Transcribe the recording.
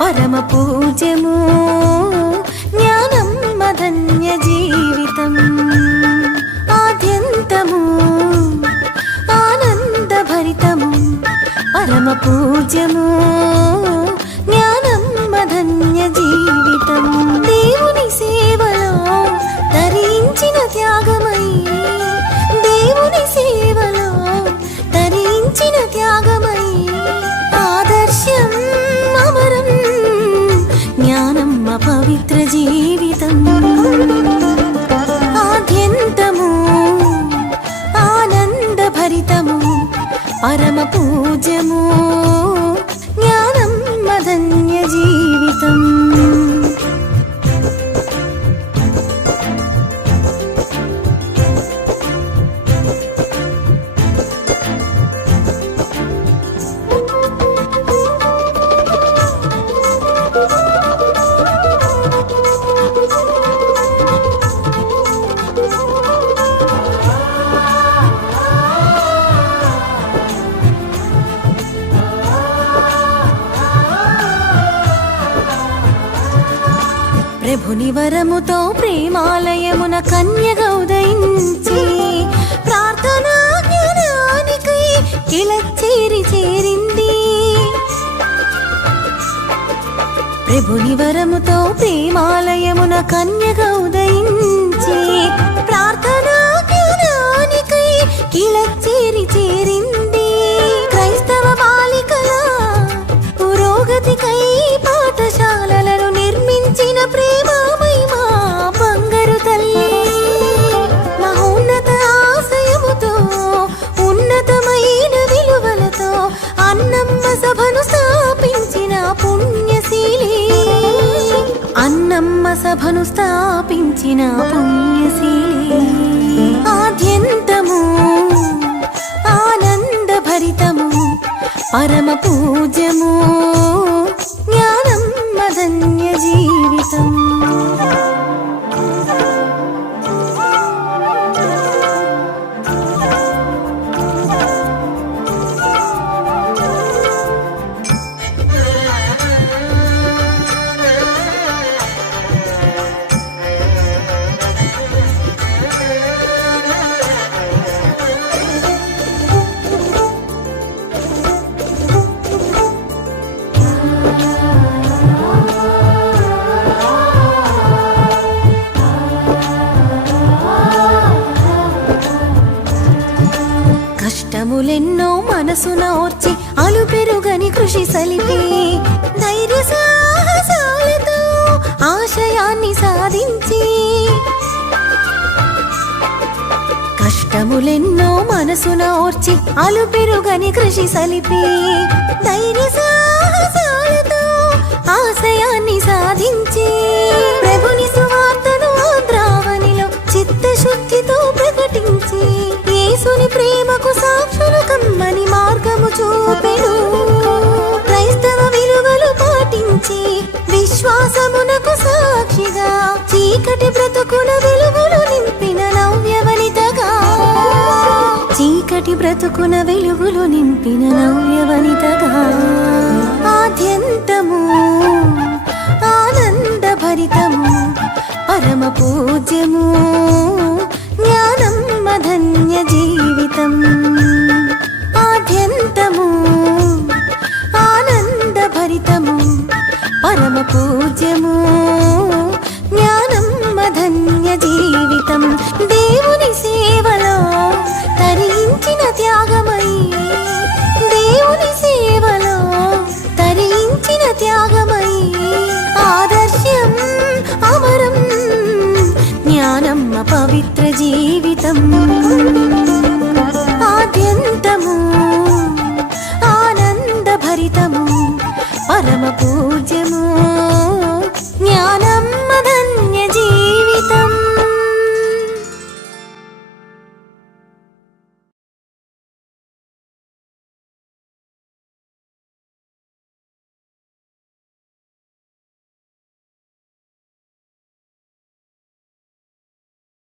పరమ పూజ్యము జ్ఞానం మధన్య జీవితం ఆద్యంతము ఆనందభరితము పరమ పూజ్యము జ్ఞానం మధన్య జీవితం దేవుని సేవలో తరించిన త్యాగమై దేవుని సేవలో తరించిన త్యాగమై ఆదర్శం అమరం జ్ఞానమ్మ పవిత్ర జీవితం ఆద్యంతము ఆనందభరితము పరమ పూజ్యము జ్ఞానం మధన్య జీవితం ప్రభుని వరముతో ప్రేమాలయమున కన్యగా ఉదయించి ప్రార్థనా జ్ఞానానికై చేరింది ప్రభుని వరముతో ప్రేమాలయమున కన్యగా ఉదయించి ప్రార్థనా జ్ఞానానికై చేరింది క్రైస్తవ బాలికల పురోగతికై పాఠశాలలను నిర్మించిన ప్రేమమై మా బంగారు తల్లి మహోన్నత ఆశయముతో ఉన్నతమైన విలువలతో అన్నమ్మ సభను స్థాపించిన పుణ్యశీలి అన్నమ్మ సభను స్థాపించిన పుణ్యశీలి ఆద్యంతము ఆనందభరితము పరమ పూజ్యము జ్ఞానం మధన్య జీవితం కష్టములెన్నో మనసున ఓర్చి అలుపెరుగని కృషి సలిపి ధైర్య సాహసాలతో ఆశయాన్ని సాధించి కష్టములెన్నో మనసున ఓర్చి అలుపెరుగని కృషి సలిపి ధైర్య సాహసాలతో ఆశయాన్ని సాధించి ప్రభుని సువార్తను ఆంధ్రావనిలో చిత్తశుద్ధితో ప్రకటించి యేసుని ప్రేమకు సాక్షులు కమ్మని మార్గము చూపెను క్రైస్తవ విలువలు పాటించి విశ్వాసమునకు సాక్షిగా చీకటి బ్రతుకున వెలుగులు నింపిన నవ్యవనితగా చీకటి బ్రతుకున వెలుగులు నింపిన నవ్యవనితగా ఆద్యంతము ఆనందభరితము పరమ పూజ్యము జ్ఞానం మధన్య జీవితం ఆద్యంతము ఆనందభరితము పరమ పూజ్యము జ్ఞానం మధన్య జీవితం దేవుని సేవలో తరించిన త్యాగమై దేవుని జీవితం ఆద్యంతము ఆనంద భరితము పరమ పూజ్యము